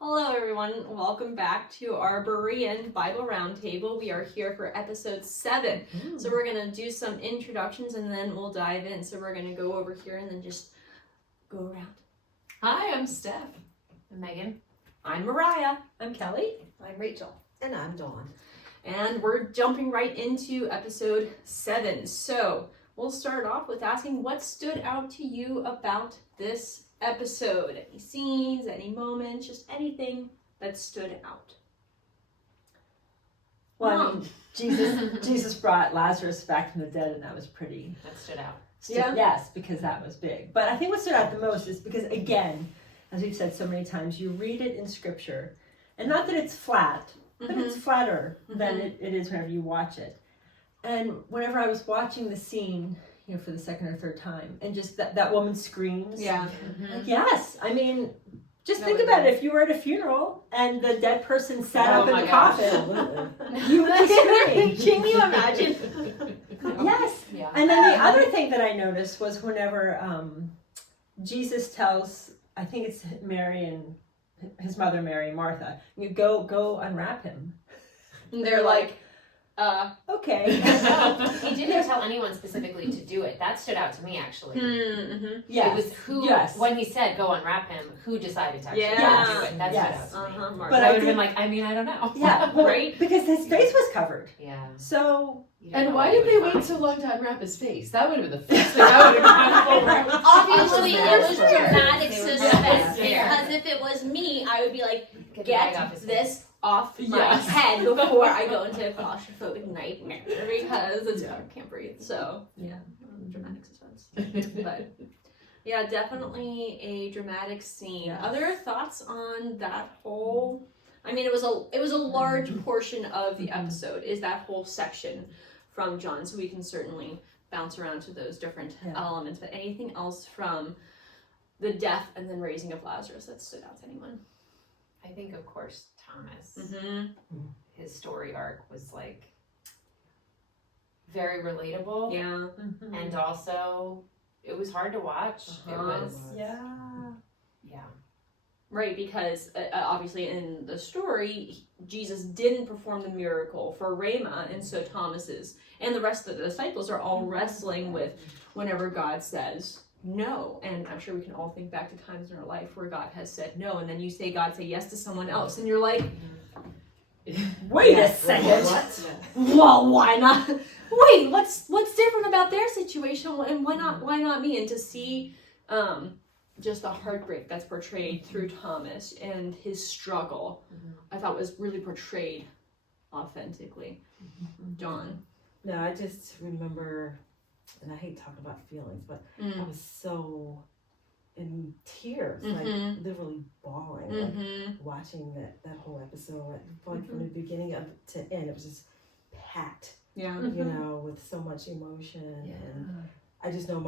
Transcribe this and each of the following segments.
Hello everyone, welcome back to our Berean Bible Roundtable. We are here for episode 7. So we're going to do some introductions and then we'll dive in. So we're going to go over here and then just go around. Hi, I'm Steph. I'm Megan. I'm Mariah. I'm Kellie. I'm Rachel. And I'm Dawn. And we're jumping right into episode 7. So we'll start off with asking what stood out to you about this episode. Any scenes, any moments, just anything that stood out. Well, I mean, Jesus brought Lazarus back from the dead, and that was pretty. That stood out. Yeah. Yes, because that was big. But I think what stood out the most is because, again, as we've said so many times, you read it in Scripture, and not that it's flat, but it's flatter than it is whenever you watch it. And whenever I was watching the scene, for the second or third time, and just that woman screams. Yeah. Like, yes, I mean, just think about it. If you were at a funeral and the dead person sat up in the coffin, you would be screaming. Can you imagine? Yes. Yeah. And then the other thing that I noticed was whenever Jesus tells, I think it's Mary and his mother Mary, Martha, you go unwrap him. And they're like, okay. He didn't tell anyone specifically to do it. That stood out to me, actually. Yes. It was who, when he said go unwrap him, who decided to actually do it. That stood out to me. But I would have been like, I don't know. Yeah, well, right? Because his face was covered. Yeah. So. And why did they wait so long to unwrap his face? That would have been the first thing I would have done. Obviously, it was dramatic They were suspense. there. Because if it was me, I would be like, Get get this off my head before I go into a claustrophobic nightmare because I can't breathe. So dramatic suspense. But yeah, definitely a dramatic scene. Yes. Other thoughts on that whole? I mean, it was a large portion of the episode. Is that whole section from John? So we can certainly bounce around to those different elements. But anything else from the death and then raising of Lazarus that stood out to anyone? I think, of course, Thomas. His story arc was like very relatable. Yeah. And also, it was hard to watch. It was. Yeah. Right, because obviously in the story, Jesus didn't perform the miracle for Rama, and so Thomas's and the rest of the disciples are all wrestling with whenever God says no. And I'm sure we can all think back to times in our life where God has said no, and then you say God say yes to someone else, and you're like, wait a second. What? Well, why not? Wait, what's different about their situation, and why not me? And to see just the heartbreak that's portrayed through Thomas and his struggle, I thought was really portrayed authentically. John? No, I just remember, and I hate talking about feelings, but I was so in tears, like literally bawling, like, watching that whole episode. Like from the beginning to end, it was just packed. Yeah. With so much emotion. And I just know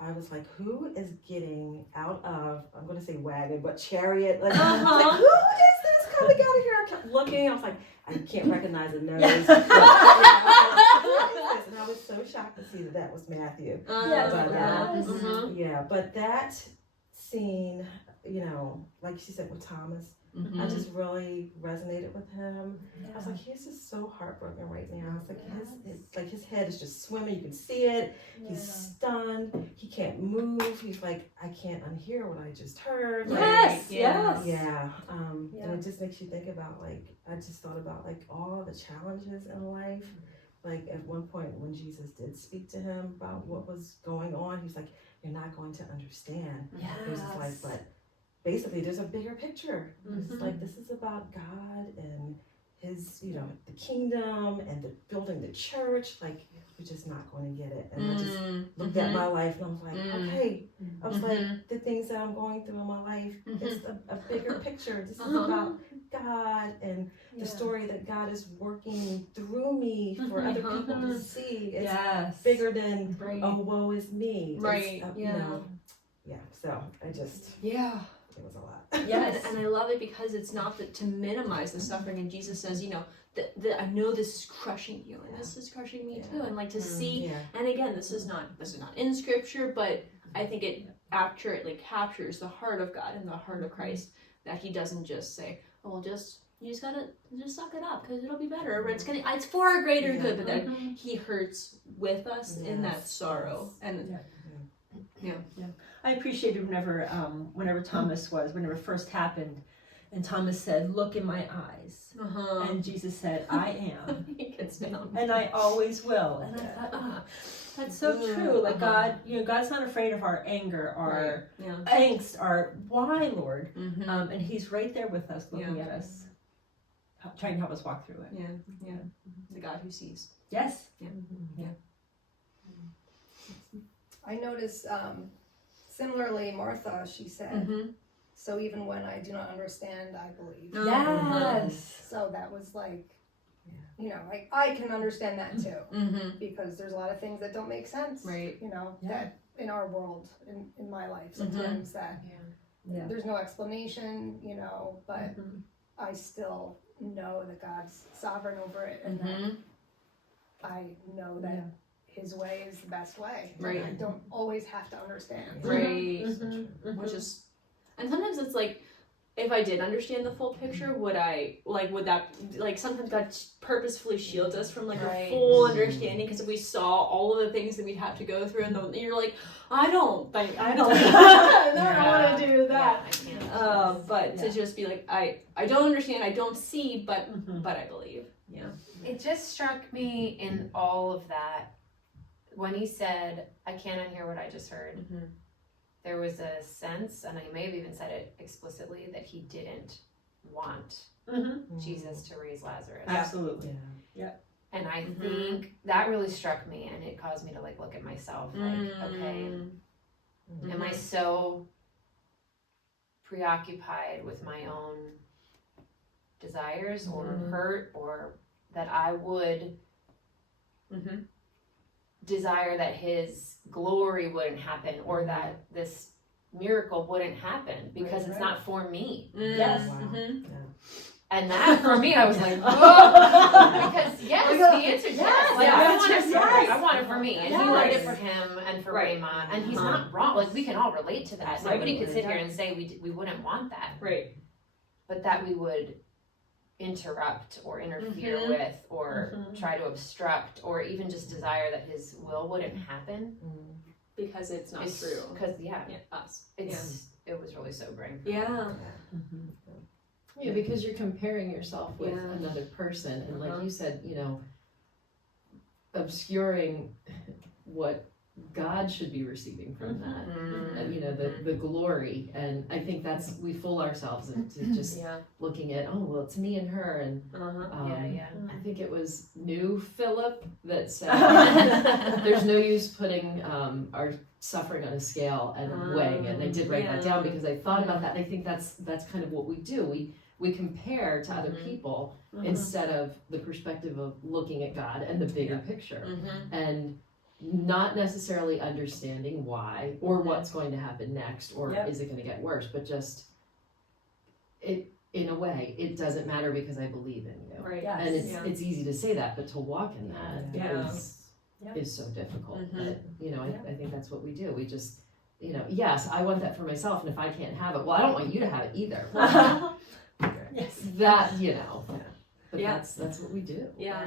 I was like, who is getting out of, I'm going to say wagon, but chariot? Like, I was like, who is this coming out of here? I kept looking. I was like, I can't recognize the nose. And I was so shocked to see that was Matthew. But that scene, like she said with Thomas, I just really resonated with him. I was like, he's just so heartbroken right now. It's like his head is just swimming. You can see it. He's stunned. He can't move. He's like, I can't unhear what I just heard. Yes. And it just makes you think about, like, I just thought about, like, all the challenges in life. Like, at one point when Jesus did speak to him about what was going on, he was like, you're not going to understand. He was just like, but basically there's a bigger picture. It's like, this is about God and his, the kingdom and building the church. Like, we're just not going to get it. And I just looked at my life and I was like, okay. I was like, the things that I'm going through in my life, it's a bigger picture. This is about God and the story that God is working through me for other people to see. It's bigger than, oh, woe is me. Right. So I just, it was a lot. Yes, and I love it because it's not to minimize the suffering, and Jesus says, I know this is crushing you, and this is crushing me too, and like to see, and again, this is not in Scripture, but I think it accurately captures the heart of God and the heart of Christ that he doesn't just say, oh, well, you just gotta just suck it up because it'll be better, but it's for our greater good, but that he hurts with us in that sorrow. And I appreciated whenever it first happened, and Thomas said, look in my eyes. And Jesus said, I am. he gets down. And I always will. And I thought, that's so true. Like God, God's not afraid of our anger, our angst, our why, Lord. And he's right there with us, looking at us, trying to help us walk through it. Yeah. The God who sees. Yes. I noticed, similarly, Martha, she said, so even when I do not understand, I believe. Yes. So that was like, like I can understand that too, because there's a lot of things that don't make sense, right? That in our world, in my life, sometimes that there's no explanation, but I still know that God's sovereign over it, and that I know that his way is the best way. Right. I don't always have to understand. Right. Which is, and sometimes it's like, if I did understand the full picture, would that, sometimes God purposefully shields us from a full understanding, because if we saw all of the things that we'd have to go through, and you're like, I don't want to do that. I can't. But to just be like, I don't understand, I don't see, but I believe. Yeah. It just struck me in all of that, when he said, I can't unhear what I just heard. There was a sense, and I may have even said it explicitly, that he didn't want Jesus to raise Lazarus. Absolutely. And I think that really struck me, and it caused me to look at myself, okay, am I so preoccupied with my own desires or hurt, or that I would desire that his glory wouldn't happen, or that this miracle wouldn't happen because it's not for me. Yes. And that, for me, I was like, whoa, because the answer is yes. I want it for me, and he wanted it for him and for Rayma, and he's not wrong. We can all relate to that. Nobody could sit here and say we wouldn't want that, Right. but that we would interrupt or interfere with, or try to obstruct, or even just desire that his will wouldn't happen Because it's not true. Because us. it was really sobering. Yeah. Yeah, because you're comparing yourself with another person, and like you said, obscuring what God should be receiving from that, and the glory. And I think we fool ourselves into just looking at, it's me and her, and I think it was New Philip that said there's no use putting our suffering on a scale and weighing it. And I did write that down because I thought about that, and I think that's kind of what we do. We compare to other people instead of the perspective of looking at God and the bigger picture, and not necessarily understanding why or what's going to happen next, or is it going to get worse, but just in a way, it doesn't matter because I believe in you. Right. And it's easy to say that, but to walk in that is so difficult. But, I think that's what we do. We just, yes, I want that for myself, and if I can't have it, well, I don't want you to have it either. That, but that's what we do. Yeah.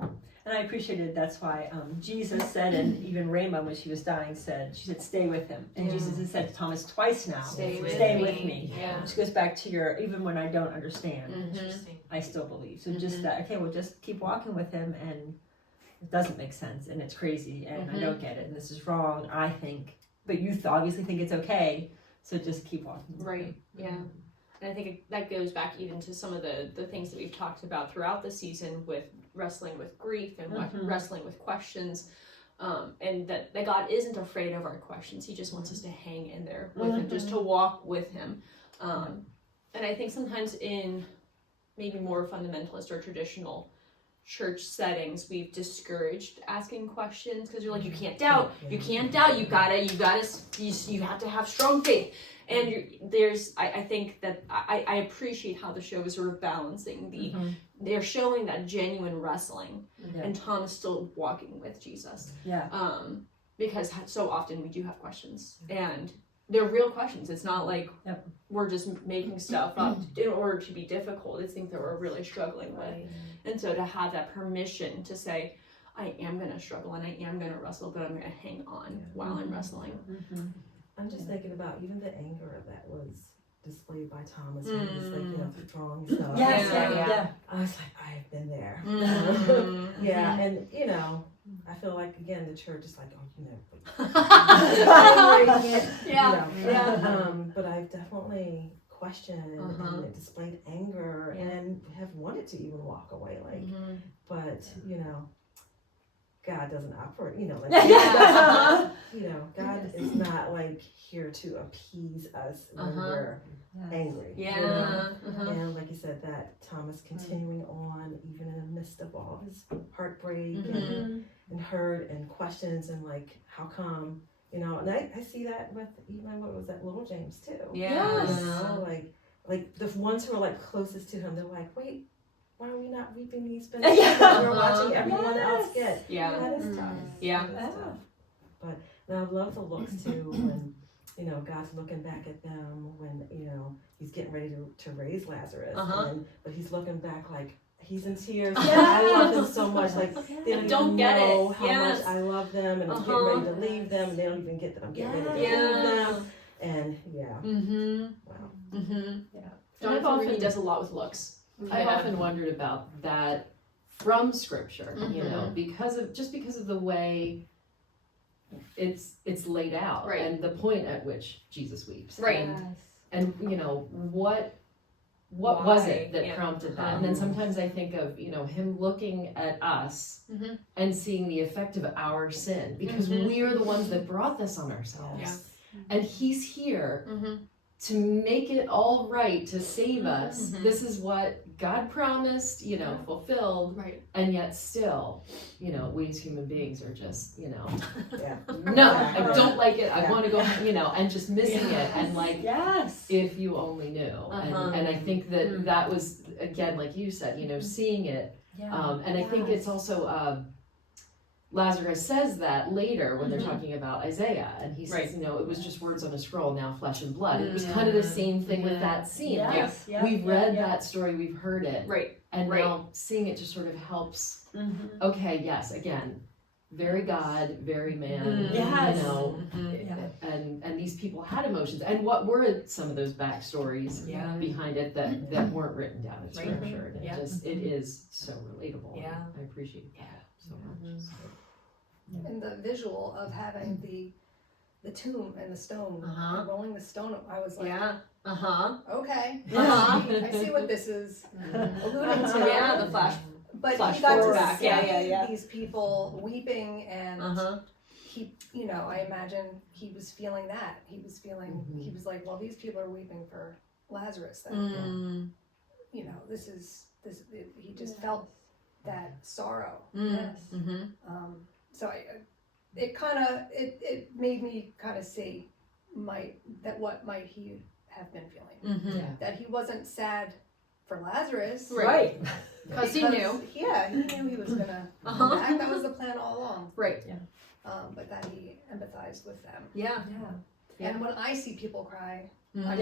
And I appreciated that's why Jesus said, and even Rayma, when she was dying, she said, stay with him. And Jesus has said to Thomas twice now, stay with me. Yeah. Which goes back to even when I don't understand, Interesting. I still believe. So just that, we'll just keep walking with him, and it doesn't make sense, and it's crazy, and I don't get it, and this is wrong, I think, but you obviously think it's okay, so just keep walking. Right, yeah. And I think that goes back even to some of the things that we've talked about throughout the season with wrestling with grief and wrestling with questions, and that God isn't afraid of our questions. He just wants us to hang in there with him, just to walk with him. And I think sometimes in maybe more fundamentalist or traditional church settings, we've discouraged asking questions because you're like, you can't doubt, you have to have strong faith. And I think that I appreciate how the show is sort of balancing they're showing that genuine wrestling, and Tom is still walking with Jesus. Yeah. Because so often we do have questions, and they're real questions. It's not like Yep. we're just making stuff up in order to be difficult. It's things that we're really struggling with. And so to have that permission to say, I am going to struggle and I am going to wrestle, but I'm going to hang on while I'm wrestling. Mm-hmm. I'm just thinking about even the anger that was displayed by Thomas when he was like, you know, throwing stuff. Yes, Yeah. yeah. I was like, I've been there. Mhm. Yeah, and you know, I feel like again the church is like, oh, you know, but I've definitely questioned and displayed anger and have wanted to even walk away, like, but you know, God doesn't operate, you know, like, you know, God is not like here to appease us when we're angry. You know? And like you said, that Thomas continuing on even in the midst of all his heartbreak and hurt and questions and like, how come, you know, and I see that with even what was that little James too. Yes. You know, like the ones who are like closest to him, they're like, wait, why are we not reaping these benefits that we're watching everyone else get? Yeah. That is tough. Yeah. That is tough. But and I love the looks too when, you know, God's looking back at them when, you know, he's getting ready to raise Lazarus. But he's looking back like he's in tears. I love them so much. Like they don't even know how much I love them and I'm getting ready to leave them and they don't even get that I'm getting ready to leave them. And wow. Jonathan really does a lot with looks. I've often wondered about that from scripture, you know, because of the way it's laid out and the point at which Jesus weeps. Right. And you know, what was it that prompted that? And then sometimes I think of, you know, him looking at us and seeing the effect of our sin because we are the ones that brought this on ourselves. Yes. And he's here to make it all right, to save us. This is what God promised, you know, fulfilled. Right. And yet still, you know, we as human beings are just, you know, Yeah. no, I don't like it. I want to go, you know, and just missing it. And like, if you only knew. And I think that was, again, like you said, you know, seeing it. And I think it's also, Lazarus says that later when they're talking about Isaiah, and he says, you know, it was just words on a scroll, now flesh and blood. It was kind of the same thing with that scene. We've read that story, we've heard it, and now seeing it just sort of helps. Okay, yes, again, very God, very man, you know, and these people had emotions. And what were some of those backstories behind it that weren't written down in scripture? And it is so relatable. Yeah. I appreciate that so much. And the visual of having the tomb and the stone, and rolling the stone, I was like, okay, I see what this is alluding to. Yeah, the flash. But flash he got forward to back. see these people weeping, and he, you know, I imagine he was feeling that. He was feeling, he was like, well, these people are weeping for Lazarus. That, you know, this. He just felt that sorrow. So it made me kind of see what might he have been feeling. That he wasn't sad for Lazarus. Right. Because he knew. Yeah, he knew he was gonna come back. That was the plan all along. Right. But that he empathized with them. Yeah. And when I see people cry, I I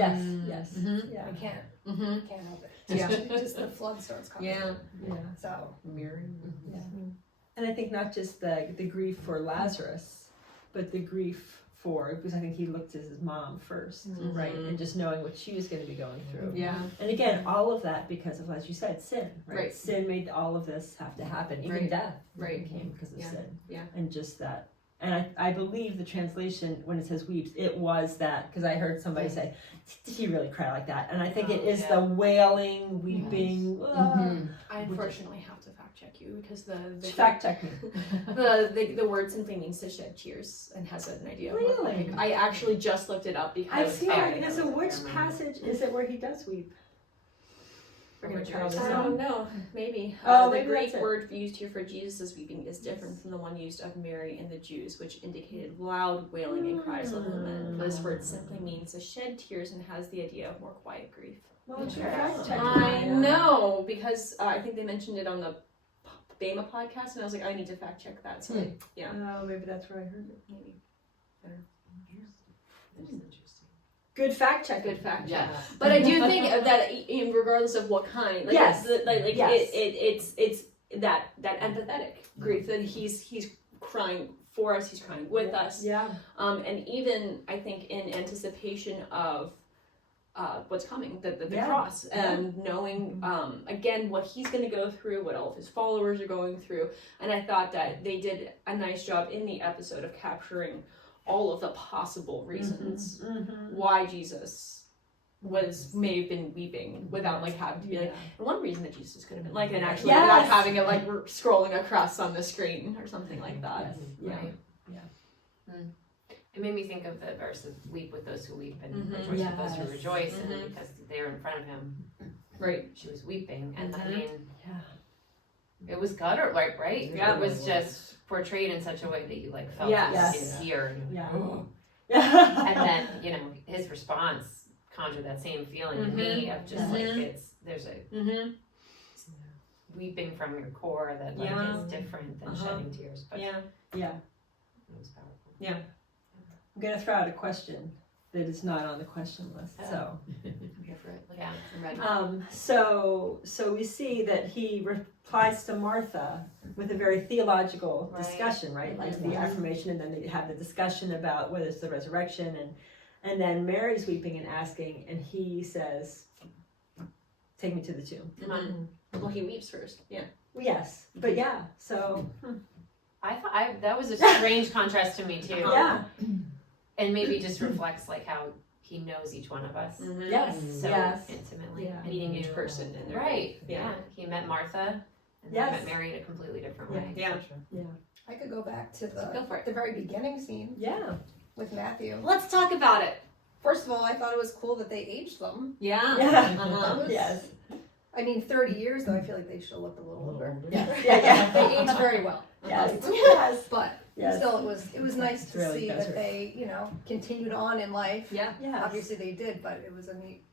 can't help it. Just the flood starts coming. So Mirroring. And I think not just the grief for Lazarus, but the grief because I think he looked at his mom first, right? And just knowing what she was going to be going through. Yeah. And again, all of that because of, as you said, sin, right? Sin made all of this have to happen. Even death came because of sin. Yeah. And just that. And I believe the translation, when it says weeps, it was that, because I heard somebody say, did he really cry like that? And I think it is the wailing, weeping. I unfortunately have to fact check you because the fact check me. the word simply means to shed tears and has an idea. Really? I actually just looked it up because I've seen it. Because of which passage is it where he does weep? I don't know. Maybe. Oh, the maybe Greek that's it. word used here for Jesus' weeping is different from the one used of Mary and the Jews, which indicated loud wailing and cries of women. This word simply means to shed tears and has the idea of more quiet grief. Well, fact check I know, because I think they mentioned it on the Bema podcast, and I was like, I need to fact check that. So, Oh, maybe that's where I heard it. maybe. That's interesting. Good fact check. Good fact. Yeah. But I do think that regardless of what kind, like, Yes. it's that empathetic grief that he's crying for us, he's crying with us. Yeah. And even I think in anticipation of what's coming, the Yeah. cross, and knowing again what he's going to go through, what all of his followers are going through, and I thought that they did a nice job in the episode of capturing all of the possible reasons why Jesus may have been weeping without like having to be like, and one reason that Jesus could have been like, and actually without having it like scrolling across on the screen or something like that. Yes. Right. Yeah. It made me think of the verse of weep with those who weep and rejoice with Yes. those who rejoice, and because they were in front of him, Right. she was weeping, and I mean, Yeah. it was gutter, right? Yeah. It was just portrayed in such a way that you like felt Yes. in here, and, Yeah. and then his response conjured that same feeling in me of just like there's a weeping from your core that like is different than shedding tears, but Yeah. it was powerful. Yeah. I'm gonna throw out a question that is not on the question list. So, I'm here for it. Yeah. I'm ready. so we see that he replies to Martha with a very theological discussion, right? Like the affirmation, and then they have the discussion about whether it's the resurrection, and then Mary's weeping and asking, and he says, "Take me to the tomb." Well, he weeps first. Yeah. Yes, but yeah. So I thought that was a strange contrast to me too. yeah, And maybe just reflects like how he knows each one of us yes, so yes, intimately. Yeah. And he Meeting each knew- person in their Right. Yeah. Yeah. He met Martha and Yes. he met Mary in a completely different Yeah. way. Yeah. I could go back to Go for it. the very beginning scene yeah. with Matthew. Let's talk about it. First of all, I thought it was cool that they aged them. Yeah. Yeah. Uh-huh. was- Yes. I mean, 30 years though, I feel like they should have looked a little older. Yeah. Yeah. They aged very well. Yes. Yes. But Yes. still, it was nice It's to really see good. that they, continued on in life. Yeah. Yes. Obviously they did, but it was a neat,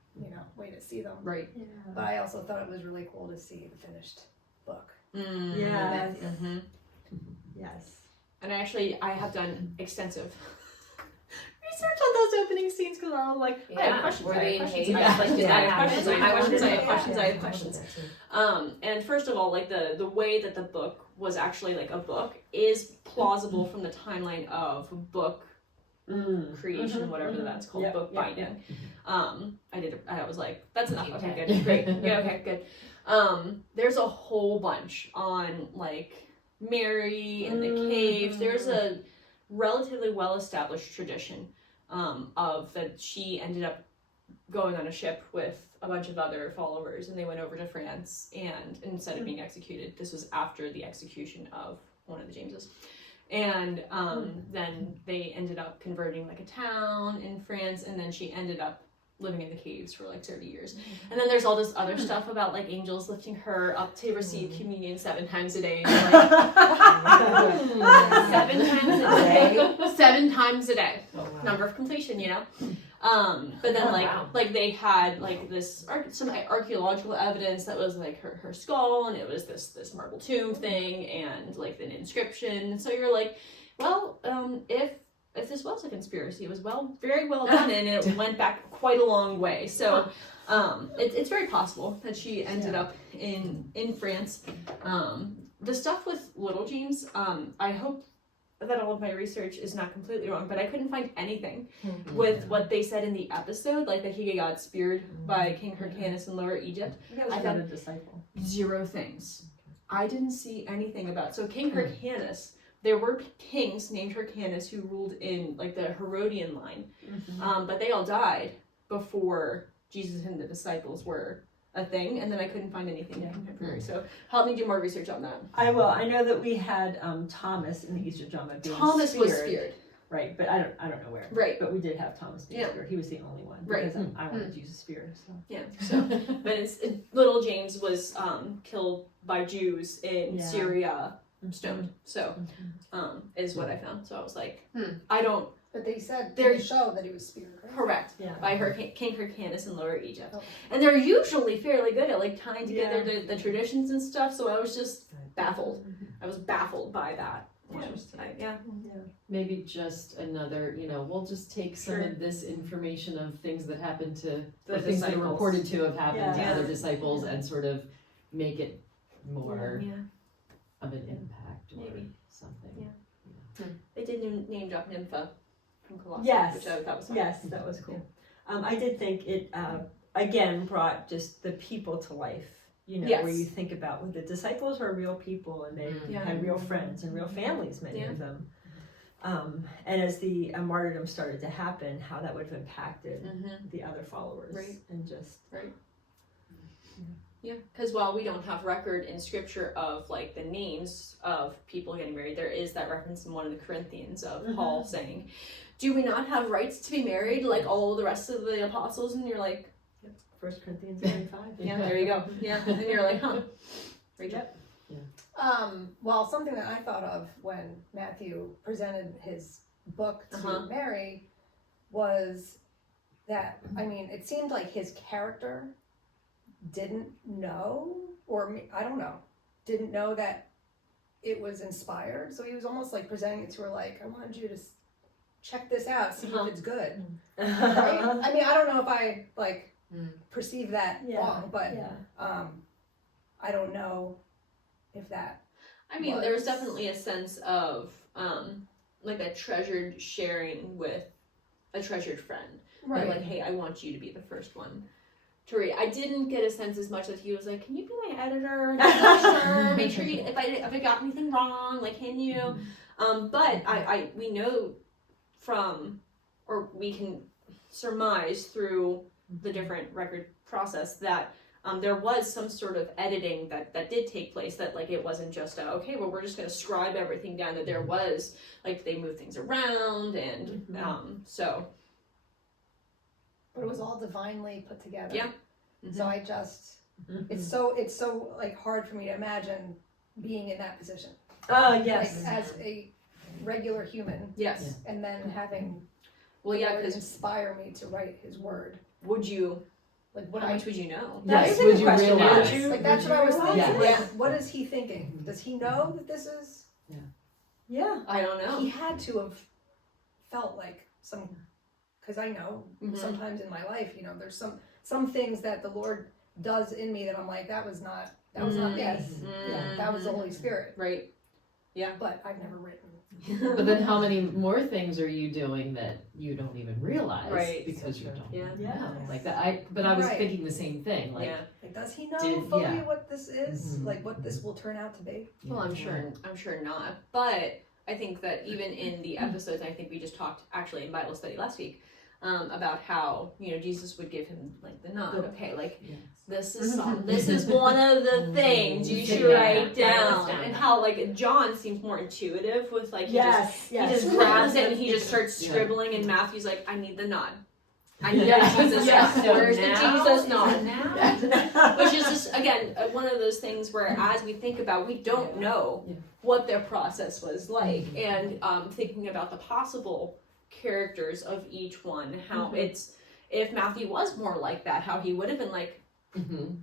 way to see them. Right. But I also thought it was really cool to see the finished book. Yes. Mm-hmm. Yes. And I have done extensive research on those opening scenes because I was like, I have questions. Were I they have questions. engaged? I have questions. I have Yeah. questions. I have questions. I have questions. I have Yeah. questions. And first of all, like the way that the book was actually like a book is plausible from the timeline of book creation, whatever that's called, Yep, book yep, binding. I was like, that's enough. Okay, good, great. Yeah, okay, good. There's a whole bunch on like Mary and the caves. There's a relatively well-established tradition of that she ended up going on a ship with a bunch of other followers, and they went over to France, and instead of being executed, this was after the execution of one of the Jameses. And then they ended up converting like a town in France, and then she ended up living in the caves for like 30 years. And then there's all this other stuff about like angels lifting her up to receive communion 7 times a day. And, like, 7 times a day. 7 times a day. Oh, wow. Number of completion, But then like they had like this some archaeological evidence that was like her skull, and it was this marble tomb thing, and like an inscription. So you're like, well, if this was a conspiracy, it was very well done, and it went back quite a long way. So it's very possible that she ended up in France. The stuff with Little James, I hope that all of my research is not completely wrong, but I couldn't find anything with what they said in the episode, like that he got speared by King Hyrcanus in Lower Egypt. I got a disciple. 0 things. I didn't see anything about. So King Hyrcanus, there were kings named Hyrcanus who ruled in like the Herodian line, but they all died before Jesus and the disciples were a thing, and then I couldn't find anything contemporary. So help me do more research on that. I will. I know that we had Thomas in the Easter drama being Thomas was speared. speared. Right, but I don't know where. Right. But we did have Thomas being Yeah. speared. He was the only one. Right. Because I wanted to use a spear. So. Yeah. So, but Little James was killed by Jews in Yeah. Syria, stoned. So, is what I found. So I was like, I don't. But they said There- in the show that he was speared, right? Correct. Yeah. By King Hyrcanus in Lower Egypt. Okay. And they're usually fairly good at like tying together Yeah. the traditions and stuff, so I was just baffled. I was baffled by that. Yeah. Maybe just another, we'll just take some Sure. of this information of things that happened to, The or things that are disciples. reported to have happened to Yeah. other disciples and sort of make it more Yeah. of an impact or Maybe. something. Yeah. They did name drop Nympha from Colossae, Yes. which I thought was fun. Yes, that was cool. I did think it again brought just the people to life. Yes. Where you think about the disciples were real people and they Yeah. had real friends and real families, many Yeah. of them. And as the martyrdom started to happen, how that would have impacted the other followers, Right. and just Yeah, because while we don't have record in scripture of like the names of people getting married, there is that reference in one of the Corinthians of Paul saying, "Do we not have rights to be married like all the rest of the apostles?" And you're like, 1 Corinthians 5. "Yeah, there you go." Yeah, and you're like, "Huh." Rachel? Well, something that I thought of when Matthew presented his book to Mary was that, I mean, it seemed like his character didn't know, I don't know, didn't know that it was inspired. So he was almost like presenting it to her like, I wanted you to check this out, see if it's good. Right? I mean, I don't know if I like perceive that wrong, but I don't know if that. I mean, there's definitely a sense of like a treasured sharing with a treasured friend. Right. Like, hey, I want you to be the first one to read. I didn't get a sense as much that he was like, can you be my editor? Sure. Make sure if I got anything wrong, like, can you? But we know from, or we can surmise through the different record process that there was some sort of editing that did take place, that like it wasn't just okay, well, we're just going to scribe everything down, that there was like they moved things around and so. But it was all divinely put together. Yeah. So I just, it's so like hard for me to imagine being in that position. Oh, yes. Like, as a regular human. Yes. And then having Well, yeah, the Lord because inspire me to write His word. would you? Like, what How much would you know? That Yes, is a would good you question. realize? Would you- Like, that's would what I was you thinking. realize? Like, what is He thinking? Does He know that this is? Yeah. I don't know. He had to have felt like some, because I know sometimes in my life, there's some things that the Lord does in me that I'm like, that was not me. Yes. That was the Holy Spirit. Right. Yeah. But I've never written. But then how many more things are you doing that you don't even realize? Right. Because you don't Yeah. know. Like that. I was Right. thinking the same thing. Like, Like, does He know Did- fully yeah. what this is? Mhm. Like, what this will turn out to be? Well, I'm sure not. But I think that even in the episodes, I think we just talked actually in Bible study last week about how Jesus would give him like the nod. Okay, like this is this is one of the things you should write down, and how like John seems more intuitive with like he just grabs it and he just starts scribbling, and Matthew's like, I need the nod. I need the Jesus nod. Where's the Jesus nod? Which is just again one of those things where as we think about, we don't know what their process was like, and thinking about the possible characters of each one, how it's, if Matthew was more like that, how he would have been like,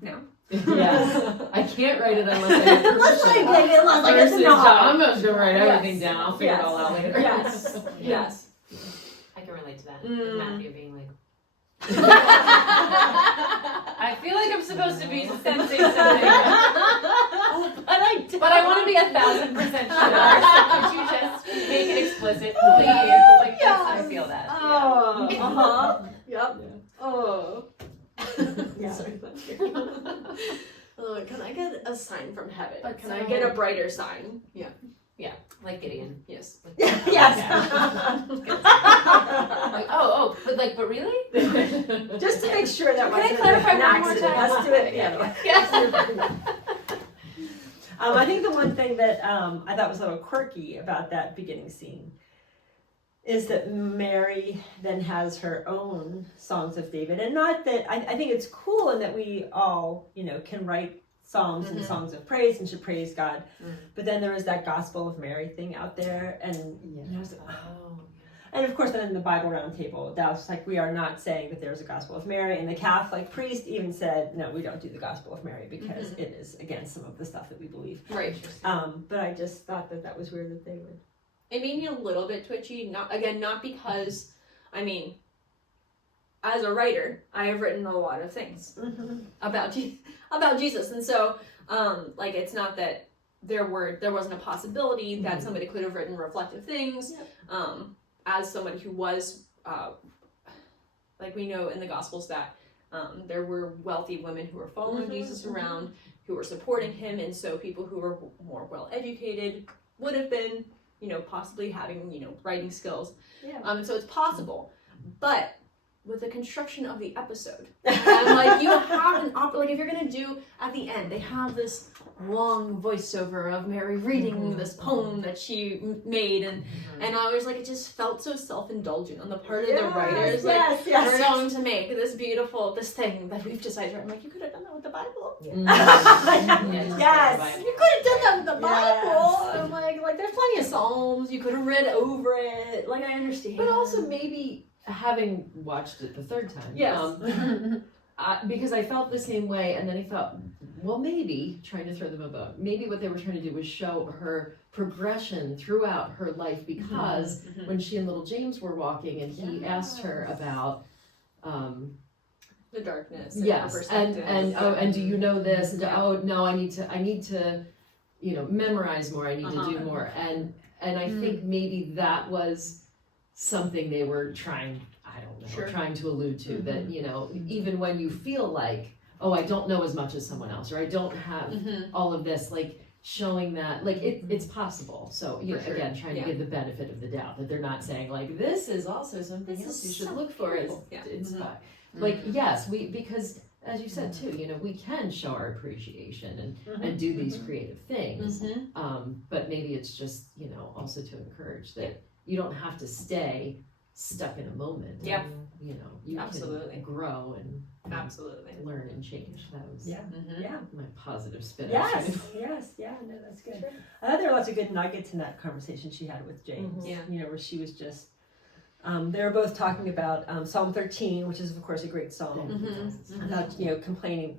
no. Yes. I can't write it unless I get permission. Unless I get the Versus, nod. I'm just gonna write everything down. I'll figure it all out later. Yes. Yes. I can relate to that. With Matthew being like, I feel like I'm supposed to be sensing something, but I want to be 1,000% sure. Could you just make it explicit, please? Like, that's how I feel that. Oh, yep. Oh. Yeah. Sorry, can I get a sign from heaven? But can I get a brighter sign? Yeah. Like Gideon. Yes. Yes. Like, but really? Just to make sure that Can I wasn't clarify an one more accident. time? Let's do it again. Yes. I think the one thing that I thought was a little quirky about that beginning scene is that Mary then has her own songs of David, and not that I think it's cool in that we all can write psalms and songs of praise and should praise God, but then there was that Gospel of Mary thing out there, and I was like, And of course, then in the Bible Roundtable, that was like, we are not saying that there's a Gospel of Mary. And the Catholic priest even said, no, we don't do the Gospel of Mary because it is against some of the stuff that we believe. Right. But I just thought that was weird that they would. It made me a little bit twitchy. Not because, I mean, as a writer, I have written a lot of things about Jesus, and so like it's not that there wasn't a possibility that somebody could have written reflective things. As somebody who was like we know in the Gospels that there were wealthy women who were following Jesus around, who were supporting him, and so people who were more well educated would have been, possibly having, writing skills. And so it's possible, but with the construction of the episode, I'm like, you have an like if you're gonna do at the end, they have this long voiceover of Mary reading this poem that she made, and I was like, it just felt so self-indulgent on the part of the writers. We're going to make this thing that we've decided. I'm like, you could have done that with the Bible. You could have done that with the Bible. I'm like there's plenty of Psalms. You could have read over it. Like I understand, But also maybe having watched it the third time. Because I felt the same way, and then I thought, well, maybe, trying to throw them a bone, maybe what they were trying to do was show her progression throughout her life, because when she and little James were walking, and he asked her about the darkness. Yes, and do you know this? And no, I need to, memorize more. I need to do more, and I think maybe that was something they were trying to allude to, that, even when you feel like, oh, I don't know as much as someone else, or I don't have all of this, like showing that, like it's possible. So, again, trying to give the benefit of the doubt, that they're not saying like, this is also something else you should look for. It's like, yes, because as you said too, we can show our appreciation and do these creative things, but maybe it's just, also to encourage that you don't have to stay stuck in a moment. Yeah. You Absolutely. can grow and Absolutely learn and change. That was my positive spin. Yes, no, that's good. I thought there were lots of good nuggets in that conversation she had with James. Where she was just, they were both talking about Psalm 13, which is of course a great psalm, about complaining,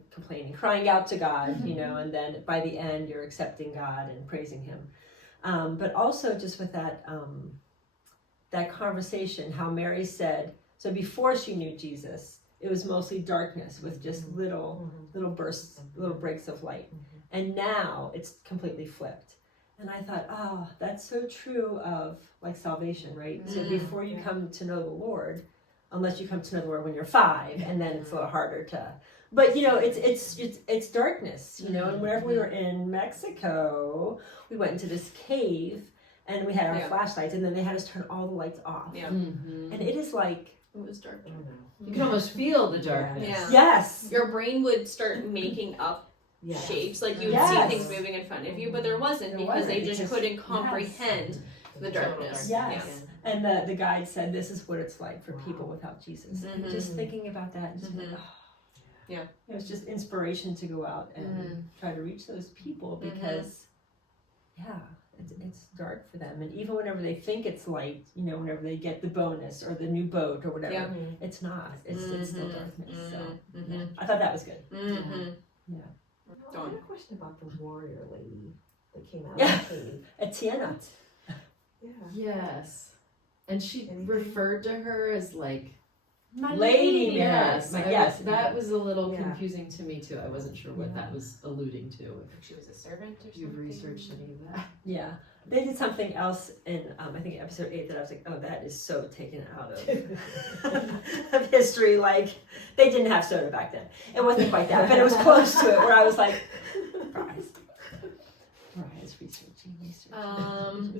crying out to God, and then by the end you're accepting God and praising Him. But also just with that that conversation, how Mary said, so before she knew Jesus, it was mostly darkness with just little bursts, little breaks of light. And now it's completely flipped. And I thought, oh, that's so true of like salvation, right? So before you come to know the Lord, unless you come to know the Lord when you're 5, and then it's a little harder to. But it's darkness, And whenever we were in Mexico, we went into this cave, and we had our flashlights, and then they had us turn all the lights off. And it is like, it was dark. You can almost feel the darkness. Yes. Your brain would start making up shapes, like you would see things moving in front of you, but there wasn't, because they just couldn't comprehend the darkness. Yes. And the guide said, this is what it's like for people without Jesus. And just thinking about that, and just like, it was just inspiration to go out and try to reach those people, because it's dark for them. And even whenever they think it's light, whenever they get the bonus or the new boat or whatever, it's not. It's still darkness. So I thought that was good. I had a question about the warrior lady that came out of the cave. Etienne. Yes. And she referred to her as like My Lady Mary. Yes, Yes. that was a little confusing to me too. I wasn't sure what that was alluding to. If she was a servant or something. You've researched any of that? Yeah. They did something else in, I think episode 8 that I was like, oh, that is so taken out of history. Like, they didn't have soda back then. It wasn't quite that, but it was close to it, where I was like, Mariah's researching.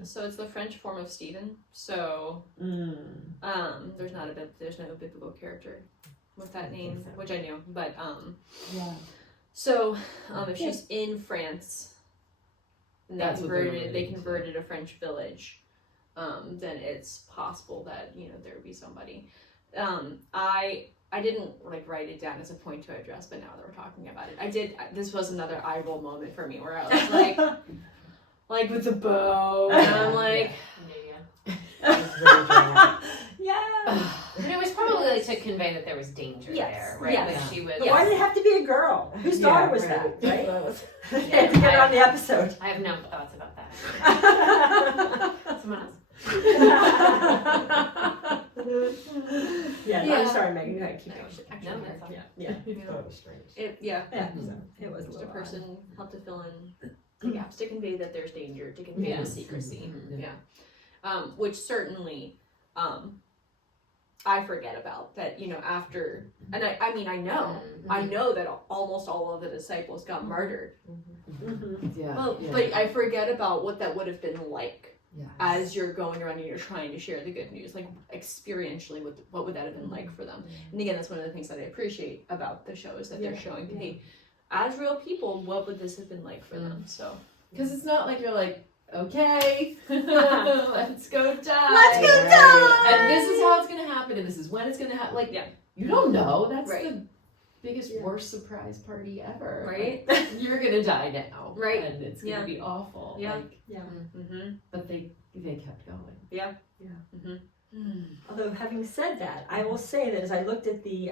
So it's the French form of Stephen. So, there's no biblical character with that name, which I knew, but So, if she's in France, and they converted a French village, then it's possible that there would be somebody. I didn't write it down as a point to address, but now that we're talking about it, I did. This was another eye roll moment for me, where I was like with the bow, and I'm like, really dramatic. Yeah. And it was probably like to convey that there was danger Yes. there, right? Yes. That she was. But why did it have to be a girl? Whose daughter was that, right? They had to get her on the episode. I have no thoughts about that. Someone else. Yeah, Yeah. I'm sorry, Megan. You had to keep going. No, that's all. Yeah. That was strange. Yeah. Yeah. So it was a Just a little person helped to fill in the gaps to convey that there's danger, to convey the secrecy. Mhm. Yeah. Which certainly, I forget about that, after, and I mean, I know that almost all of the disciples got murdered. Yeah. But I forget about what that would have been like yeah. as you're going around and you're trying to share the good news, like experientially, what would that have been like for them? And again, that's one of the things that I appreciate about the show is that they're showing, hey, as real people, what would this have been like for them? So, Because it's not like you're like, okay, let's go die. Let's go die! And this is how it's going to happen, and this is when it's going to happen. Like, you don't know. That's the biggest, worst surprise party ever. right? Like, you're going to die now. Right. And it's going to be awful. Yeah. Like, Mm-hmm. but they kept going. Yeah. Yeah. Mm-hmm. Although having said that, I will say that as I looked at the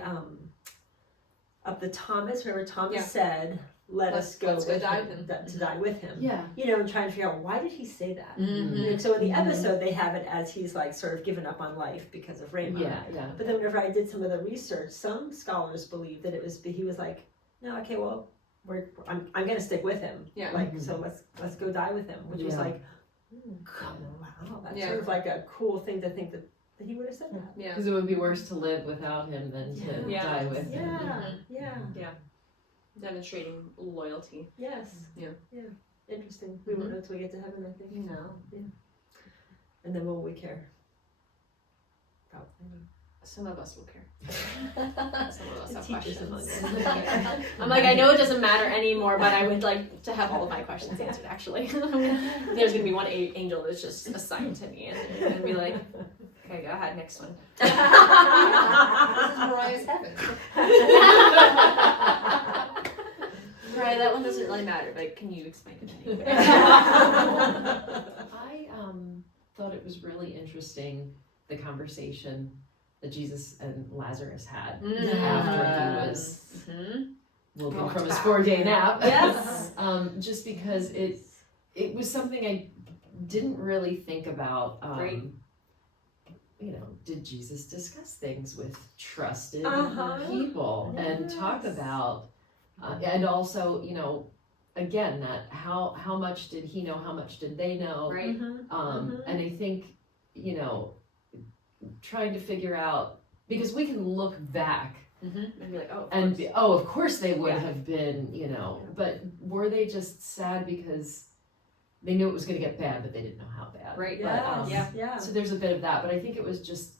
Thomas, remember Thomas said, "Let us go let's go with die him, with him." to die with him." Yeah. And trying to figure out why did he say that. Mm-hmm. So in the episode, they have it as he's like sort of given up on life because of Raymond. Yeah. But then whenever I did some of the research, some scholars believe that he was like, no, okay, well, I'm gonna stick with him. Yeah. Like, so let's go die with him, which was like, wow, that's sort of like a cool thing to think that he would have said that. Yeah. Because it would be worse to live without him than to die with him. Yeah. Demonstrating loyalty. Yes. Yeah. Interesting. We won't know until we get to heaven, I think. No. And then will we care? Probably. Some of us will care. Some of us have Teachers questions. among us. I'm like, I know it doesn't matter anymore, but I would like to have all of my questions answered, actually. There's going to be one angel that's just assigned to me, and they're going to be like, okay, go ahead, next one. This is Mariah's heaven. Right, that one doesn't really matter, but can you explain it to me? I thought it was really interesting, the conversation that Jesus and Lazarus had after he was woken from his 4-day nap. Yes. Just because it was something I didn't really think about. Right. Did Jesus discuss things with trusted Uh-huh. people and talk about, and also, again, that how much did he know, how much did they know? Right. And I think, trying to figure out, because we can look back And be like, oh, of course they would have been, but were they just sad because they knew it was going to get bad, but they didn't know how bad? Right. But, Yeah. So there's a bit of that, but I think it was just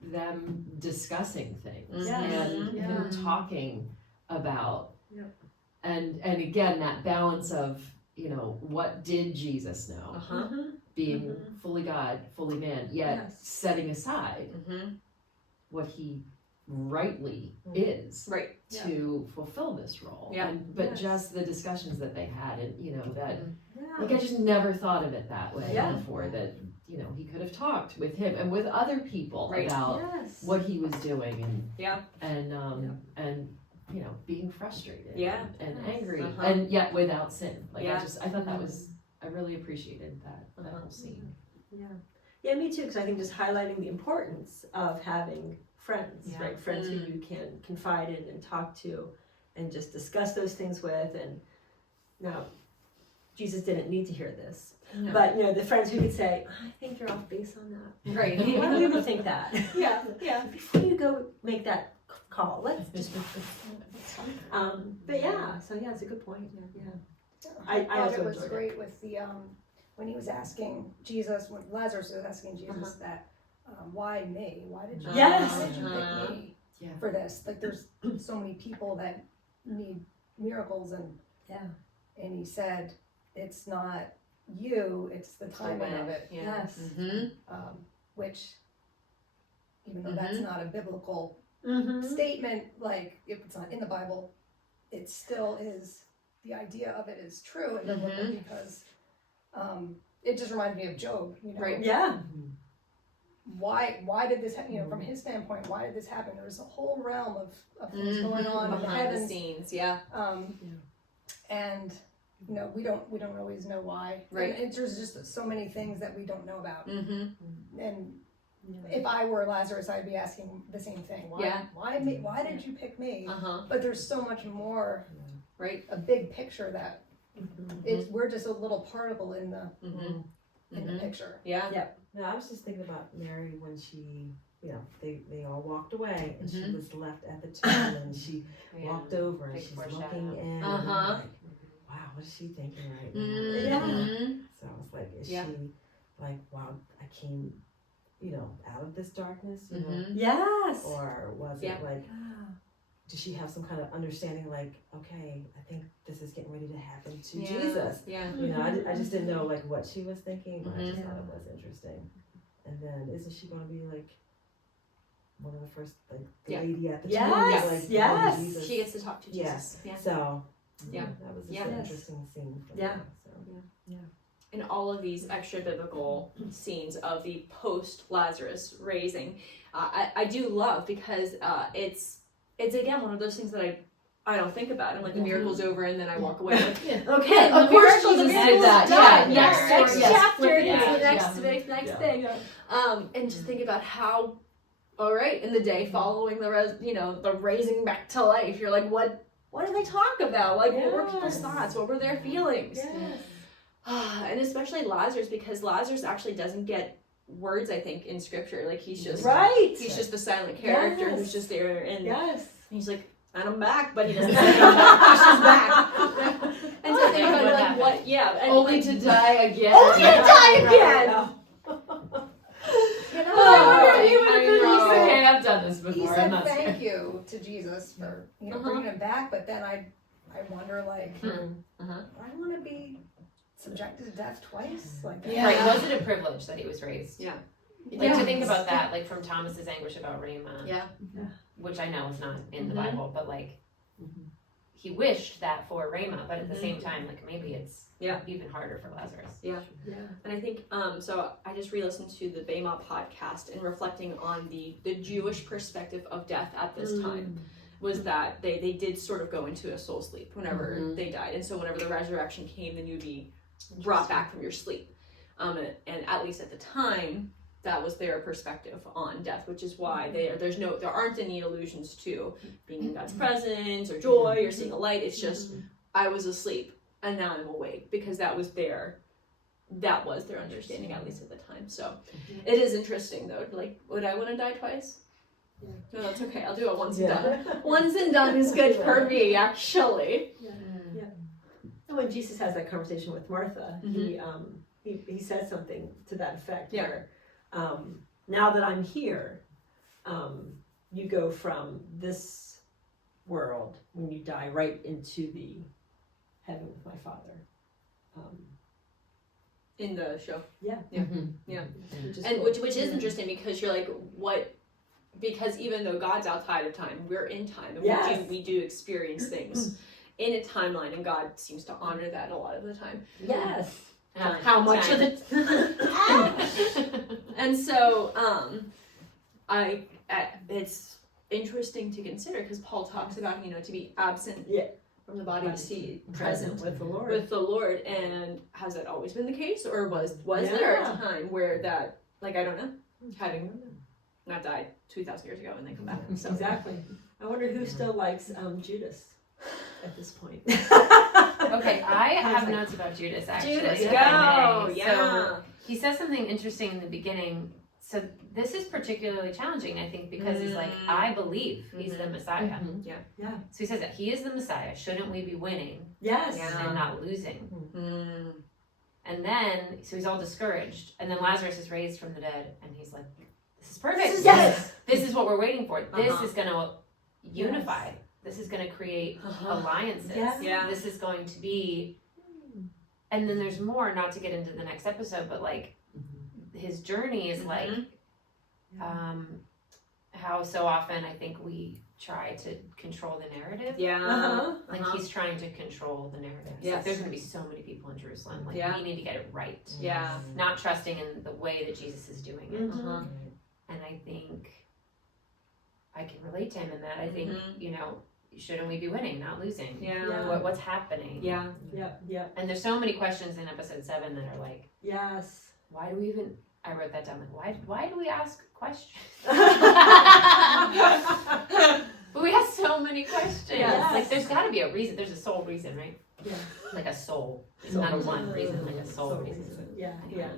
them discussing things Yes. and him talking about, Yep. and again, that balance of, what did Jesus know? Uh-huh. Being fully God, fully man, yet Yes. setting aside what he rightly is Right. to fulfill this role. Yeah. But Yes. just the discussions that they had, and that Yeah. like I just never thought of it that way Yeah. before. That he could have talked with him and with other people Right. about Yes. what he was doing and Yeah. and being frustrated Yeah. and Yes. angry Uh-huh. and yet without sin. Like Yeah. I thought that was, I really appreciated that Uh-huh. whole scene. Yeah, me too, because I think just highlighting the importance of having friends, Yeah. right? Friends who you can confide in and talk to and just discuss those things with. And now, Jesus didn't need to hear this. No. But, the friends who could say, I think you're off base on that. Right. Why do you think that? Yeah. Yeah. Before you go make that call, let's just... but yeah, so yeah, it's a good point. Yeah. I thought also it was enjoyed great with the when he was asking Jesus, when Lazarus was asking Jesus that why me? Why did you Yes. why did you pick me Yeah. for this? Like there's so many people that need miracles and he said it's not you, it's the timing of it. Yeah. Yes. Which even though that's not a biblical Mm-hmm. statement, like if it's not in the Bible, it still is, the idea of it is true and biblical because it just reminds me of Job, Right. Yeah. why did this happen? You know, from his standpoint, why did this happen? There was a whole realm of things going on in the behind the heavens. scenes. Yeah. And you know, we don't always know why. Right. And there's just so many things that we don't know about. Mm-hmm. And if I were Lazarus, I'd be asking the same thing. Why me? Why did you pick me? But there's so much more, right? A big picture that we're just a little particle in the in the picture. Yeah. No, I was just thinking about Mary when she, you know, they all walked away and she was left at the tomb and she walked over and she's looking in. And I'm like, wow, what is she thinking right now? So I was like, is she like, wow, I came, you know, out of this darkness, you know? Yes. Or was it like, did she have some kind of understanding like, okay, I think this is getting ready to happen to Jesus? Yeah. You know, I just didn't know like what she was thinking, but I just thought it was interesting. And then isn't she going to be like one of the first, like the lady at the tomb? Like, Jesus? She gets to talk to Jesus. Yeah. So, Yeah. that was just an interesting scene for me. So. And all of these extra biblical scenes of the post Lazarus raising, I do love because it's again one of those things that I don't think about. I'm like, the miracle's over, and then I walk away. Like, okay, Of course Jesus did that. done. Yeah. Next chapter, Yeah. next thing. And just think about how, all right, in the day following the raising back to life, you're like, what did they talk about? Like, what were people's thoughts? What were their feelings? And especially Lazarus, because Lazarus actually doesn't get words, I think, in scripture. Like, he's just he's just the silent character who's just there, and he's like, and I'm back, but he doesn't say I'm back. He's just back. And so think about like what, and only to die again. Only to die again. Okay, I've done this before. He I'm said not thank scared. you to Jesus for bringing him back, but then I wonder like, I want to be subjected to death twice. Like, Right? Was it a privilege that he was raised? Yeah. Like to think about that, like from Thomas's anguish about Rama. Yeah. Which I know is not in the Bible, but like he wished that for Rama, but at the same time, like maybe it's even harder for Lazarus. And I think so I just re-listened to the Bema podcast and reflecting on the Jewish perspective of death at this time was that they did sort of go into a soul sleep whenever they died, and so whenever the resurrection came, then you'd be brought back from your sleep, and at least at the time that was their perspective on death, which is why there aren't any allusions to being in God's presence or joy or seeing a light. It's just I was asleep and now I'm awake, because that was their understanding, at least at the time. So it is interesting though. Like, would I want to die twice? No, that's okay. I'll do it once and done. Once and done is good for me, actually. And when Jesus has that conversation with Martha, he says something to that effect. Where now that I'm here, you go from this world when you die right into the heaven with my Father. In the show. And Which is interesting, because you're like, what? Because even though God's outside of time, we're in time, and we do experience things in a timeline, and God seems to honor that a lot of the time. Yes. How much of it? And so, it's interesting to consider, because Paul talks about, to be absent from the body, to see present with the Lord. With the Lord, and has that always been the case, or was there a time where that, like, I don't know, having not died 2,000 years ago and they come back? So. Exactly. I wonder who still likes Judas at this point. Okay, I have notes about Judas actually. Judas, if I may. yeah. So he says something interesting in the beginning. So this is particularly challenging, I think, because he's like, I believe he's the Messiah. Yeah. So he says that he is the Messiah. Shouldn't we be winning Yes. and not losing? And then, so he's all discouraged. And then Lazarus is raised from the dead, and he's like, this is perfect. This is what we're waiting for. This is going to unify. This is going to create alliances. This is going to be, and then there's more, not to get into the next episode, but like his journey is like how so often I think we try to control the narrative. Like he's trying to control the narrative. Like there's going to be so many people in Jerusalem. Like we need to get it right. Not trusting in the way that Jesus is doing it. And I think I can relate to him in that. I think, you know, shouldn't we be winning, not losing? Yeah. What's happening? Yeah. Yep. And there's so many questions in episode 7 that are like, Yes. why do we even, I wrote that down, like, why do we ask questions? But we have so many questions. Yes. Like, there's got to be a reason. There's a soul reason, right? Yeah. Like a soul. It's Soul not a reason. one reason, like a soul reason. Yeah. Yeah.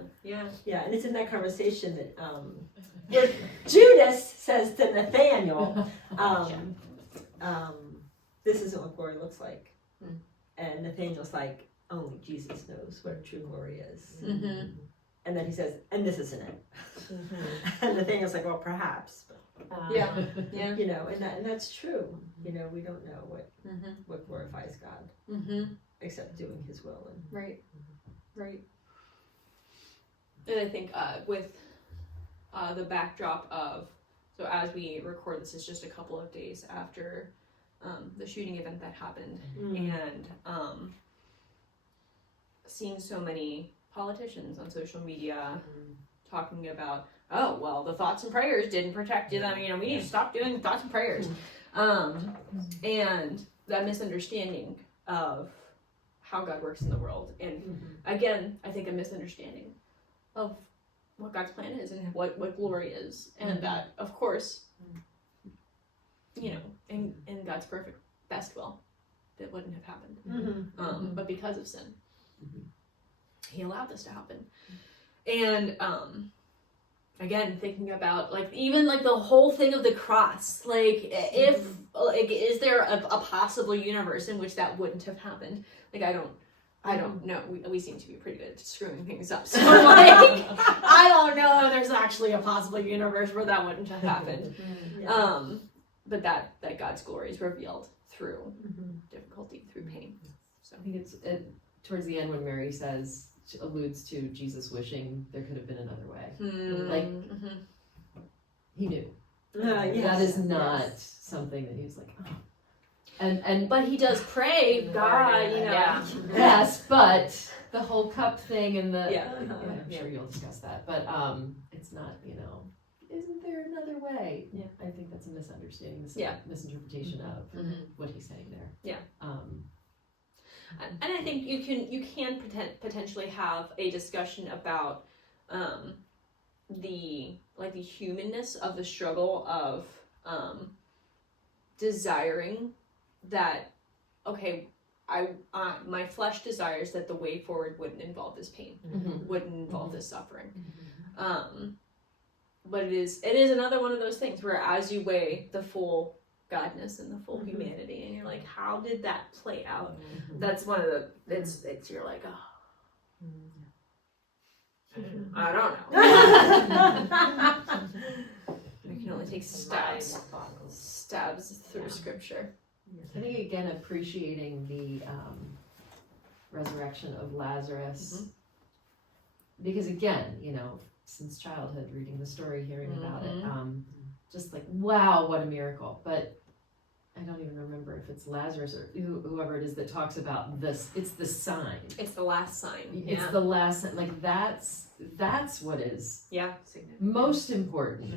Yeah, and it's in that conversation that where Judas says to Nathaniel, this isn't what glory looks like. And Nathaniel's like, only Jesus knows what true glory is. Mm-hmm. And then he says, and this isn't it. And Nathaniel's like, well, perhaps. But, Yeah. Yeah. you know, and that's true. You know, we don't know what glorifies God except doing his will. And Right. And I think with the backdrop of, so as we record this, is just a couple of days after the shooting event that happened, and seeing so many politicians on social media talking about, oh, well, the thoughts and prayers didn't protect you, then, you know, we need to stop doing thoughts and prayers. And that misunderstanding of how God works in the world. And again, I think a misunderstanding of what God's plan is and what glory is. And that, of course, you know, in God's perfect best will, that wouldn't have happened. But because of sin, he allowed this to happen. And again, thinking about like even like the whole thing of the cross, like if like is there a possible universe in which that wouldn't have happened? Like I don't know. We seem to be pretty good at screwing things up. So like I don't know if there's actually a possible universe where that wouldn't have happened. But that God's glory is revealed through difficulty, through pain. So I think it's towards the end when Mary says, she alludes to Jesus wishing there could have been another way. Like he knew. That is not something that he was like, oh. And but he does pray, God, you know. Yes, but the whole cup thing and the I'm sure you'll discuss that. But it's not, you know, isn't there another way? Yeah. I think that's a misunderstanding, misinterpretation of what he's saying there. Yeah. And I think you can potentially have a discussion about the humanness of the struggle of desiring that, okay, my flesh desires that the way forward wouldn't involve this pain, wouldn't involve this suffering. But it is another one of those things where as you weigh the full godness and the full humanity, and you're like, how did that play out? That's one of the it's you're like, oh, I don't know. We can only take stabs through scripture. I think again appreciating the resurrection of Lazarus, because again, you know, since childhood, reading the story, hearing about it, just like, wow, what a miracle. But I don't even remember if it's Lazarus or whoever it is that talks about this. It's the sign. It's the last sign. It's the last sign. Like that's what is most important.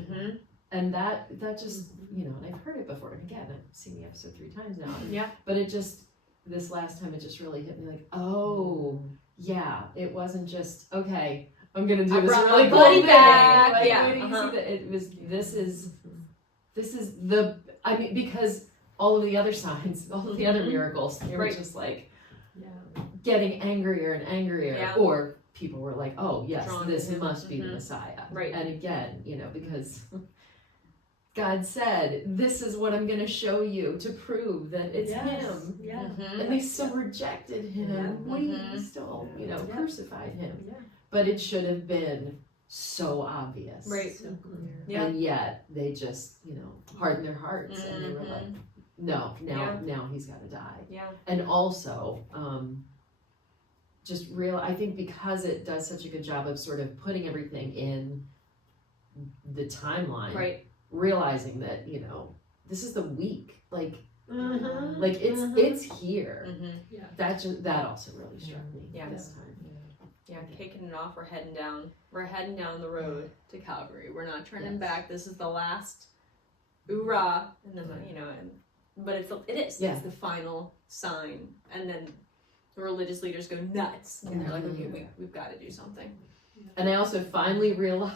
And that just, you know, and I've heard it before. And again, I've seen the episode 3 times now. Yeah. But it just, this last time, it just really hit me like, oh, yeah, it wasn't just, okay, I'm going to do this really cool thing. Back. Like, Yeah. where do you see that? It was, this is the, I mean, because all of the other signs, all of the other miracles, they were just like getting angrier and angrier. Or people were like, oh, yes, this must be the Messiah. Right. And again, you know, because God said, this is what I'm going to show you to prove that it's him. Yeah. And they still rejected him. We still, you know, crucified him. But it should have been so obvious. Right. So clear. Yeah. And yet they just, you know, hardened their hearts and they were like, no, now he's got to die. Yeah. And also, just I think because it does such a good job of sort of putting everything in the timeline, Right. realizing that, you know, this is the week, like it's here. That also really struck me this time. Yeah, kicking it off. We're heading down. We're heading down the road to Calvary. We're not turning back. This is the last hoorah, and then but it is. Yeah. It's the final sign, and then the religious leaders go nuts, and they're like, okay, we've got to do something. And I also finally realized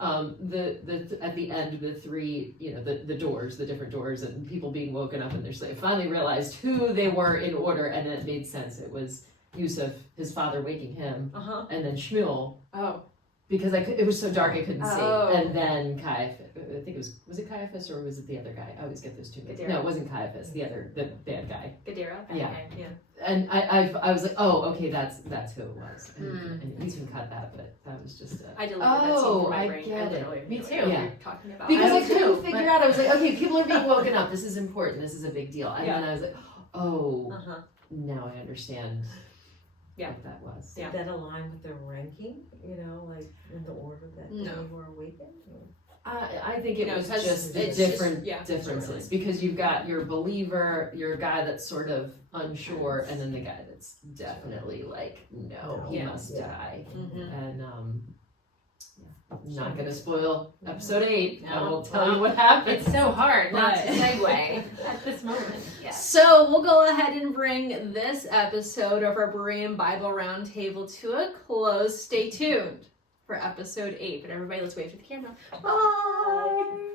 the at the end, the three, the doors, the different doors, and people being woken up in their sleep. I finally realized who they were in order, and it made sense. It was Yusuf, his father, waking him, and then Shmuel. Oh. Because it was so dark I couldn't see. Oh. And then Caiaphas, I think was it Caiaphas or was it the other guy? I always get those two mixed. No, it wasn't Caiaphas, the bad guy. Gadara? Yeah. Okay, yeah. And I was like, oh, okay, that's who it was. And you can cut that, but that was just I deleted that scene from my brain. get literally it. Me too. knew what Yeah. you're talking about. Because I was couldn't too, figure out. I was like, okay, people are being woken up. This is important. This is a big deal. And then I was like, oh, now I understand what that was. Yeah. Did that align with the ranking? Like in the order that they were awakened? I think it was because just it's different just- differences because you've got your believer, your guy that's sort of unsure, and then the guy that's definitely like, no, he must die. And I'm not gonna spoil episode 8. I will tell you what happens. It's so hard not to But- segue at this moment. Yes. So we'll go ahead and bring this episode of our Berean Bible Roundtable to a close. Stay tuned for episode 8. But everybody, let's wave to the camera. Bye!